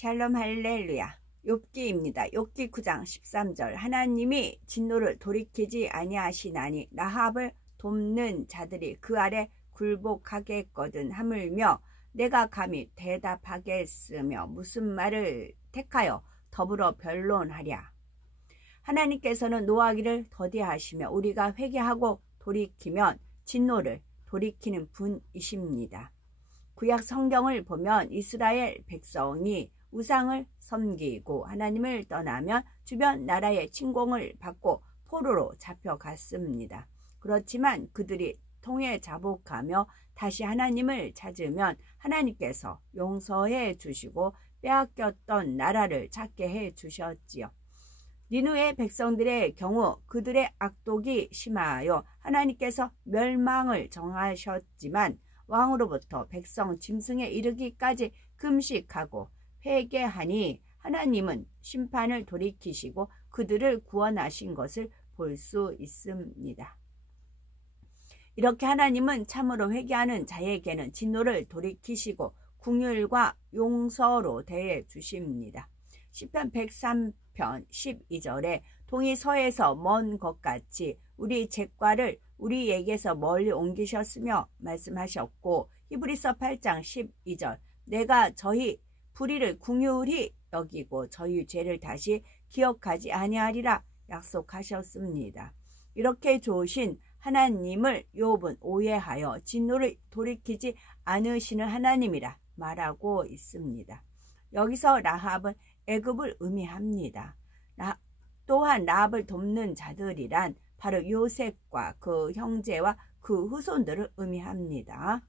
샬롬 할렐루야. 욥기입니다. 욥기 9장 13절. 하나님이 진노를 돌이키지 아니하시나니 라합을 돕는 자들이 그 아래 굴복하겠거든. 하물며 내가 감히 대답하겠으며 무슨 말을 택하여 더불어 변론하랴. 하나님께서는 노하기를 더디하시며 우리가 회개하고 돌이키면 진노를 돌이키는 분이십니다. 구약 성경을 보면 이스라엘 백성이 우상을 섬기고 하나님을 떠나면 주변 나라의 침공을 받고 포로로 잡혀갔습니다. 그렇지만 그들이 통해 자복하며 다시 하나님을 찾으면 하나님께서 용서해 주시고 빼앗겼던 나라를 찾게 해 주셨지요. 니느웨 백성들의 경우 그들의 악독이 심하여 하나님께서 멸망을 정하셨지만 왕으로부터 백성 짐승에 이르기까지 금식하고 회개하니 하나님은 심판을 돌이키시고 그들을 구원하신 것을 볼 수 있습니다. 이렇게 하나님은 참으로 회개하는 자에게는 진노를 돌이키시고 긍휼과 용서로 대해 주십니다. 시편 103편 12절에 동이 서에서 먼 것 같이 우리 죄과를 우리에게서 멀리 옮기셨으며 말씀하셨고, 히브리서 8장 12절 내가 저희 불의를 긍휼히 여기고 저희 죄를 다시 기억하지 아니하리라 약속하셨습니다. 이렇게 좋으신 하나님을 욥은 오해하여 진노를 돌이키지 않으시는 하나님이라 말하고 있습니다. 여기서 라합은 애굽을 의미합니다. 또한 라합을 돕는 자들이란 바로 요셉과 그 형제와 그 후손들을 의미합니다.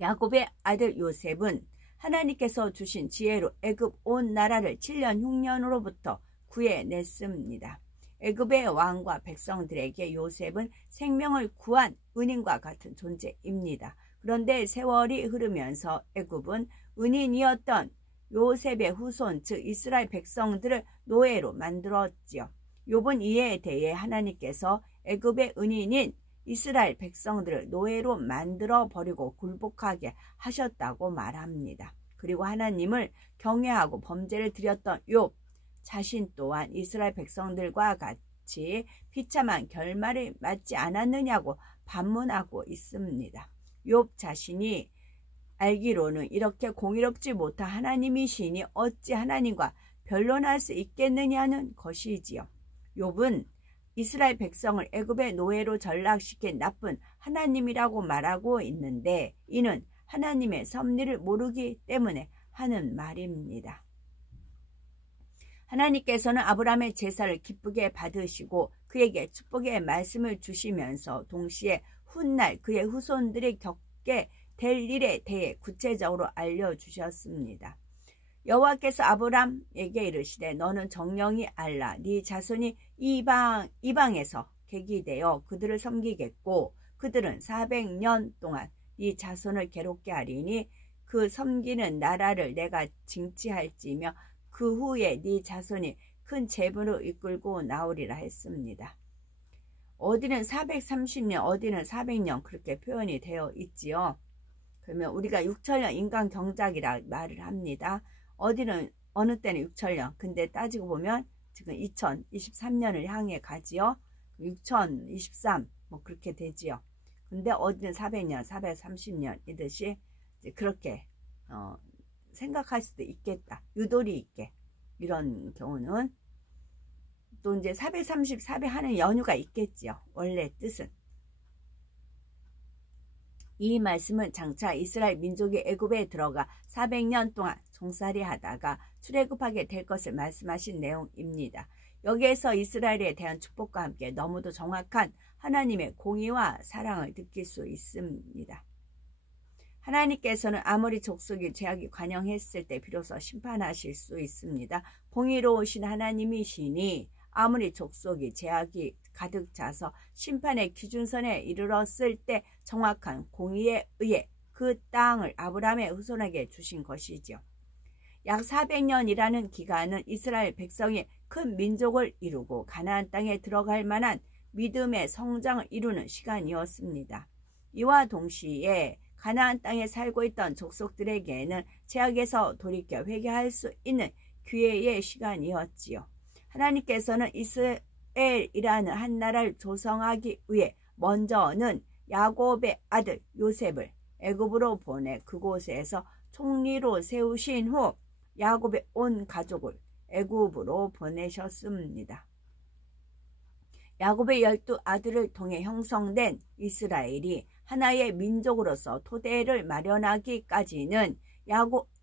야곱의 아들 요셉은 하나님께서 주신 지혜로 애굽 온 나라를 7년 흉년으로부터 구해냈습니다. 애굽의 왕과 백성들에게 요셉은 생명을 구한 은인과 같은 존재입니다. 그런데 세월이 흐르면서 애굽은 은인이었던 요셉의 후손 즉 이스라엘 백성들을 노예로 만들었지요. 욥은 이에 대해 하나님께서 애굽의 은인인 이스라엘 백성들을 노예로 만들어 버리고 굴복하게 하셨다고 말합니다. 그리고 하나님을 경외하고 범죄를 드렸던 욥 자신 또한 이스라엘 백성들과 같이 비참한 결말을 맞지 않았느냐고 반문하고 있습니다. 욥 자신이 알기로는 이렇게 공의롭지 못한 하나님이시니 어찌 하나님과 변론할 수 있겠느냐는 것이지요. 욥은 이스라엘 백성을 애굽의 노예로 전락시킨 나쁜 하나님이라고 말하고 있는데 이는 하나님의 섭리를 모르기 때문에 하는 말입니다. 하나님께서는 아브라함의 제사를 기쁘게 받으시고 그에게 축복의 말씀을 주시면서 동시에 훗날 그의 후손들이 겪게 될 일에 대해 구체적으로 알려주셨습니다. 여호와께서 아브람에게 이르시되 너는 정령이 알라 네 자손이 이방에서 객이되어 그들을 섬기겠고 그들은 400년 동안 네 자손을 괴롭게 하리니 그 섬기는 나라를 내가 징치할지며 그 후에 네 자손이 큰 재물을 이끌고 나오리라 했습니다. 어디는 430년 어디는 400년 그렇게 표현이 되어 있지요. 그러면 우리가 6천년 인간 경작이라 말을 합니다. 어디는 어느 때는 6천년 근데 따지고 보면 지금 2023년을 향해 가지요. 6023 뭐 그렇게 되지요. 근데 어디는 400년 430년 이듯이 그렇게 생각할 수도 있겠다. 유도리 있게 이런 경우는 또 이제 434배 하는 연유가 있겠지요. 원래 뜻은. 이 말씀은 장차 이스라엘 민족이 애굽에 들어가 400년 동안 종살이 하다가 출애굽하게 될 것을 말씀하신 내용입니다. 여기에서 이스라엘에 대한 축복과 함께 너무도 정확한 하나님의 공의와 사랑을 느낄 수 있습니다. 하나님께서는 아무리 족속이 죄악이 관영했을 때 비로소 심판하실 수 있습니다. 공의로우신 하나님이시니 아무리 족속이 죄악이 가득 차서 심판의 기준선에 이르렀을 때 정확한 공의에 의해 그 땅을 아브라함의 후손에게 주신 것이지요. 약 400년이라는 기간은 이스라엘 백성이 큰 민족을 이루고 가나안 땅에 들어갈 만한 믿음의 성장을 이루는 시간이었습니다. 이와 동시에 가나안 땅에 살고 있던 족속들에게는 죄악에서 돌이켜 회개할 수 있는 기회의 시간이었지요. 하나님께서는 이스라엘이라는 한 나라를 조성하기 위해 먼저는 야곱의 아들 요셉을 애굽으로 보내 그곳에서 총리로 세우신 후 야곱의 온 가족을 애굽으로 보내셨습니다. 야곱의 12 아들을 통해 형성된 이스라엘이 하나의 민족으로서 토대를 마련하기까지는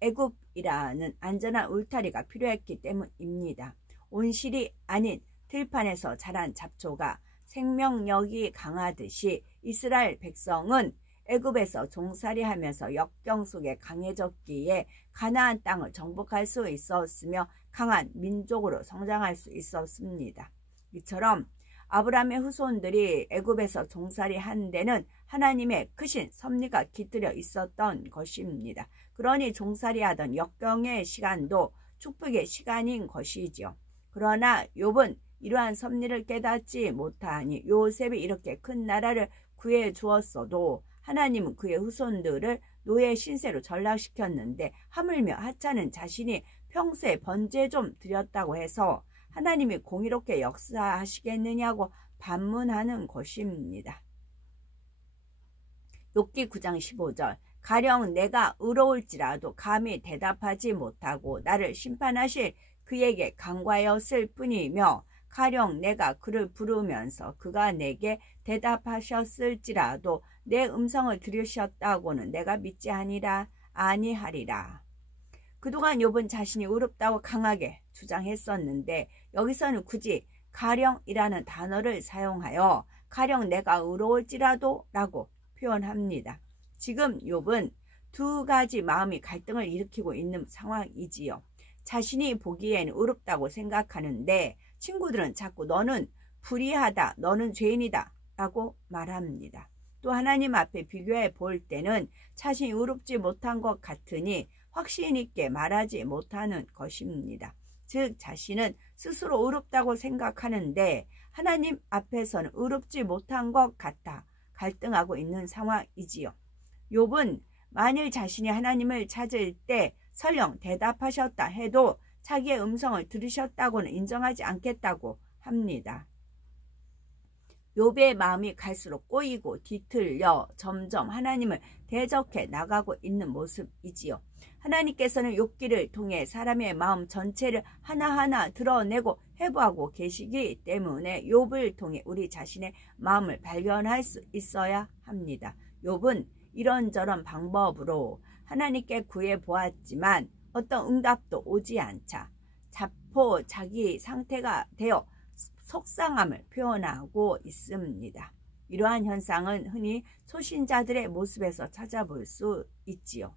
애굽이라는 안전한 울타리가 필요했기 때문입니다. 온실이 아닌 들판에서 자란 잡초가 생명력이 강하듯이 이스라엘 백성은 애굽에서 종살이하면서 역경 속에 강해졌기에 가나안 땅을 정복할 수 있었으며 강한 민족으로 성장할 수 있었습니다. 이처럼 아브라함의 후손들이 애굽에서 종살이한 데는 하나님의 크신 섭리가 깃들여 있었던 것입니다. 그러니 종살이하던 역경의 시간도 축복의 시간인 것이지요. 그러나 욥은 이러한 섭리를 깨닫지 못하니 요셉이 이렇게 큰 나라를 구해 주었어도 하나님은 그의 후손들을 노예 신세로 전락시켰는데 하물며 하찮은 자신이 평소에 번제 좀 드렸다고 해서 하나님이 공의롭게 역사하시겠느냐고 반문하는 것입니다. 욥기 9장 15절 가령 내가 의로울지라도 감히 대답하지 못하고 나를 심판하실 그에게 간과하였을 뿐이며 가령 내가 그를 부르면서 그가 내게 대답하셨을지라도 내 음성을 들으셨다고는 내가 믿지 아니하리라. 그동안 욥은 자신이 의롭다고 강하게 주장했었는데 여기서는 굳이 가령이라는 단어를 사용하여 가령 내가 의로울지라도 라고 표현합니다. 지금 욥은 두 가지 마음이 갈등을 일으키고 있는 상황이지요. 자신이 보기에는 의롭다고 생각하는데 친구들은 자꾸 너는 불의하다, 너는 죄인이다 라고 말합니다. 또 하나님 앞에 비교해 볼 때는 자신이 의롭지 못한 것 같으니 확신 있게 말하지 못하는 것입니다. 즉 자신은 스스로 의롭다고 생각하는데 하나님 앞에서는 의롭지 못한 것 같아 갈등하고 있는 상황이지요. 욥은 만일 자신이 하나님을 찾을 때 설령 대답하셨다 해도 자기의 음성을 들으셨다고는 인정하지 않겠다고 합니다. 욥의 마음이 갈수록 꼬이고 뒤틀려 점점 하나님을 대적해 나가고 있는 모습이지요. 하나님께서는 욥기를 통해 사람의 마음 전체를 하나하나 드러내고 해부하고 계시기 때문에 욥을 통해 우리 자신의 마음을 발견할 수 있어야 합니다. 욥은 이런저런 방법으로 하나님께 구해보았지만 어떤 응답도 오지 않자 자포 자기 상태가 되어 속상함을 표현하고 있습니다. 이러한 현상은 흔히 초신자들의 모습에서 찾아볼 수 있지요.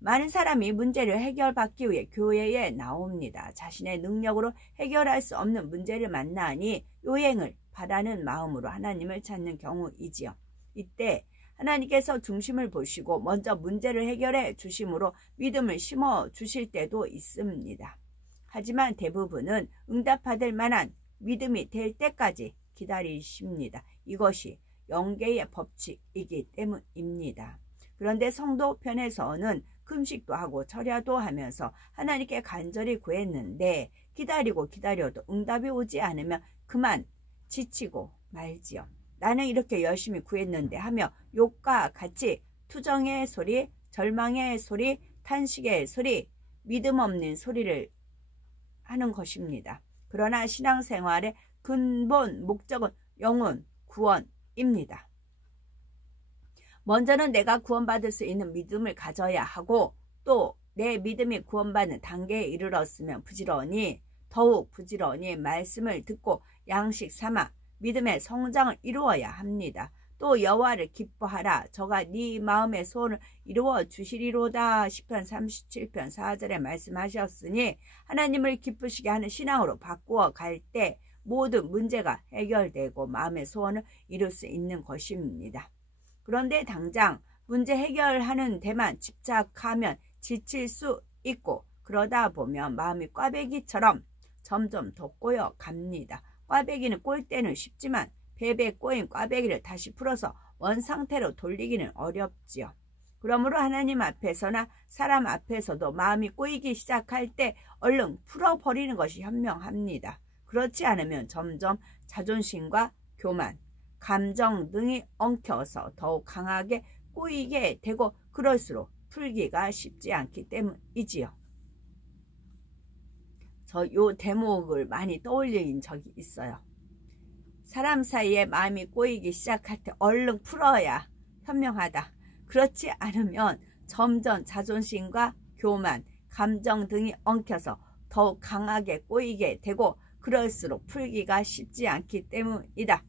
많은 사람이 문제를 해결받기 위해 교회에 나옵니다. 자신의 능력으로 해결할 수 없는 문제를 만나니 요행을 바라는 마음으로 하나님을 찾는 경우이지요. 이때 하나님께서 중심을 보시고 먼저 문제를 해결해 주심으로 믿음을 심어 주실 때도 있습니다. 하지만 대부분은 응답받을 만한 믿음이 될 때까지 기다리십니다. 이것이 영계의 법칙이기 때문입니다. 그런데 성도 편에서는 금식도 하고 철야도 하면서 하나님께 간절히 구했는데 기다려도 응답이 오지 않으면 그만 지치고 말지요. 나는 이렇게 열심히 구했는데 하며 욕과 같이 투정의 소리, 절망의 소리, 탄식의 소리, 믿음 없는 소리를 하는 것입니다. 그러나 신앙생활의 근본 목적은 영혼 구원입니다. 먼저는 내가 구원받을 수 있는 믿음을 가져야 하고 또 내 믿음이 구원받는 단계에 이르렀으면 더욱 부지런히 말씀을 듣고 양식 삼아 믿음의 성장을 이루어야 합니다. 또 여호와를 기뻐하라. 저가 네 마음의 소원을 이루어 주시리로다. 시편 37편 4절에 말씀하셨으니 하나님을 기쁘시게 하는 신앙으로 바꾸어 갈 때 모든 문제가 해결되고 마음의 소원을 이룰 수 있는 것입니다. 그런데 당장 문제 해결하는 데만 집착하면 지칠 수 있고 그러다 보면 마음이 꽈배기처럼 점점 더 꼬여 갑니다. 꽈배기는 꼴 때는 쉽지만 배에 꼬인 꽈배기를 다시 풀어서 원상태로 돌리기는 어렵지요. 그러므로 하나님 앞에서나 사람 앞에서도 마음이 꼬이기 시작할 때 얼른 풀어버리는 것이 현명합니다. 그렇지 않으면 점점 자존심과 교만, 감정 등이 엉켜서 더욱 강하게 꼬이게 되고 그럴수록 풀기가 쉽지 않기 때문이지요. 저 요 대목을 많이 떠올린 적이 있어요. 사람 사이에 마음이 꼬이기 시작할 때 얼른 풀어야 현명하다. 그렇지 않으면 점점 자존심과 교만, 감정 등이 엉켜서 더욱 강하게 꼬이게 되고 그럴수록 풀기가 쉽지 않기 때문이다.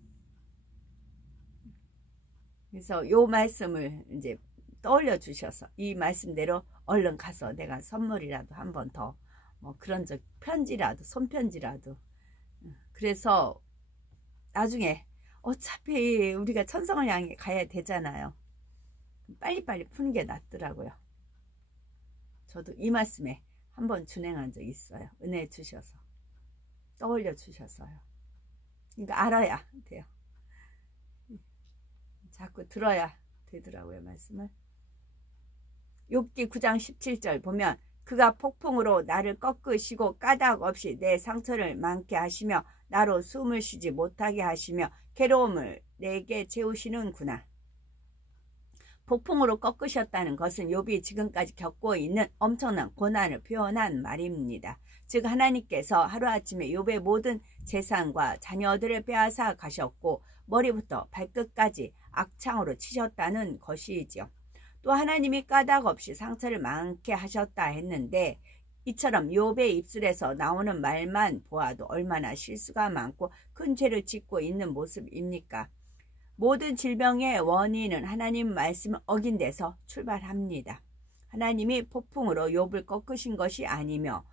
그래서 요 말씀을 이제 떠올려 주셔서 이 말씀대로 얼른 가서 내가 선물이라도 한 번 더 뭐 그런 적 편지라도 손편지라도 그래서 나중에 어차피 우리가 천성을 향해 가야 되잖아요. 빨리빨리 푸는 게 낫더라고요. 저도 이 말씀에 한번 준행한 적이 있어요. 은혜 주셔서 떠올려 주셔서요. 그러니까 알아야 돼요. 자꾸 들어야 되더라고요. 말씀을. 욥기 9장 17절 보면 그가 폭풍으로 나를 꺾으시고 까닭 없이 내 상처를 많게 하시며 나로 숨을 쉬지 못하게 하시며 괴로움을 내게 채우시는구나. 폭풍으로 꺾으셨다는 것은 욥이 지금까지 겪고 있는 엄청난 고난을 표현한 말입니다. 즉 하나님께서 하루아침에 욥의 모든 재산과 자녀들을 빼앗아 가셨고 머리부터 발끝까지 악창으로 치셨다는 것이지요. 또 하나님이 까닭 없이 상처를 많게 하셨다 했는데 이처럼 욥의 입술에서 나오는 말만 보아도 얼마나 실수가 많고 큰 죄를 짓고 있는 모습입니까? 모든 질병의 원인은 하나님 말씀을 어긴 데서 출발합니다. 하나님이 폭풍으로 욥을 꺾으신 것이 아니며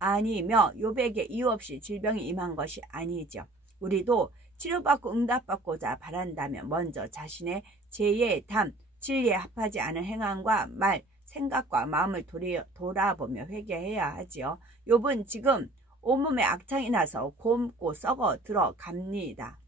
욥에게 이유 없이 질병이 임한 것이 아니죠. 우리도 치료받고 응답받고자 바란다면 먼저 자신의 죄의 담, 진리에 합하지 않은 행함과 말, 생각과 마음을 돌아보며 회개해야 하지요. 욥은 지금 온몸에 악창이 나서 곪고 썩어 들어갑니다.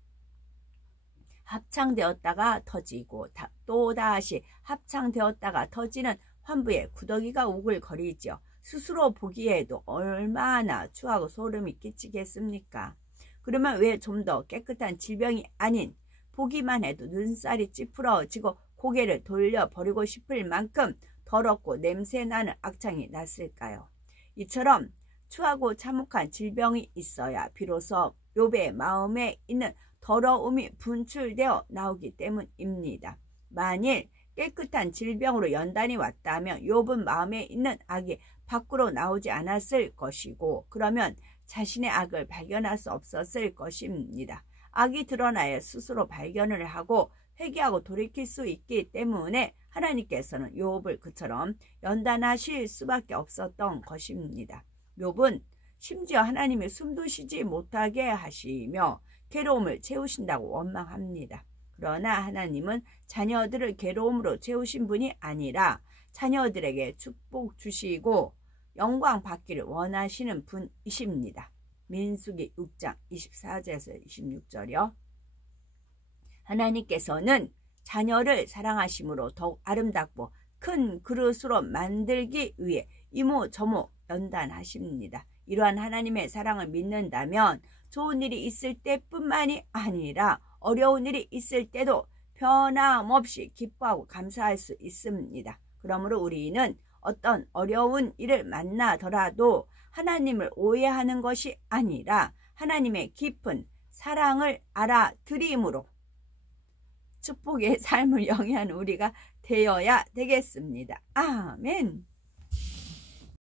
합창되었다가 터지고 또다시 합창되었다가 터지는 환부에 구더기가 우글거리죠. 스스로 보기에도 얼마나 추하고 소름이 끼치겠습니까? 그러면 왜 좀 더 깨끗한 질병이 아닌 보기만 해도 눈살이 찌푸러지고 고개를 돌려버리고 싶을 만큼 더럽고 냄새나는 악창이 났을까요? 이처럼 추하고 참혹한 질병이 있어야 비로소 욥의 마음에 있는 더러움이 분출되어 나오기 때문입니다. 만일 깨끗한 질병으로 연단이 왔다면 욥은 마음에 있는 악이 밖으로 나오지 않았을 것이고 그러면 자신의 악을 발견할 수 없었을 것입니다. 악이 드러나야 스스로 발견을 하고 회개하고 돌이킬 수 있기 때문에 하나님께서는 욥을 그처럼 연단하실 수밖에 없었던 것입니다. 욥은 심지어 하나님의 숨도 쉬지 못하게 하시며 괴로움을 채우신다고 원망합니다. 그러나 하나님은 자녀들을 괴로움으로 채우신 분이 아니라 자녀들에게 축복 주시고 영광 받기를 원하시는 분이십니다. 민수기 6장 24절에서 26절이요. 하나님께서는 자녀를 사랑하심으로 더욱 아름답고 큰 그릇으로 만들기 위해 이모저모 연단하십니다. 이러한 하나님의 사랑을 믿는다면 좋은 일이 있을 때뿐만이 아니라 어려운 일이 있을 때도 변함없이 기뻐하고 감사할 수 있습니다. 그러므로 우리는 어떤 어려운 일을 만나더라도 하나님을 오해하는 것이 아니라 하나님의 깊은 사랑을 알아들임으로 축복의 삶을 영위하는 우리가 되어야 되겠습니다. 아멘.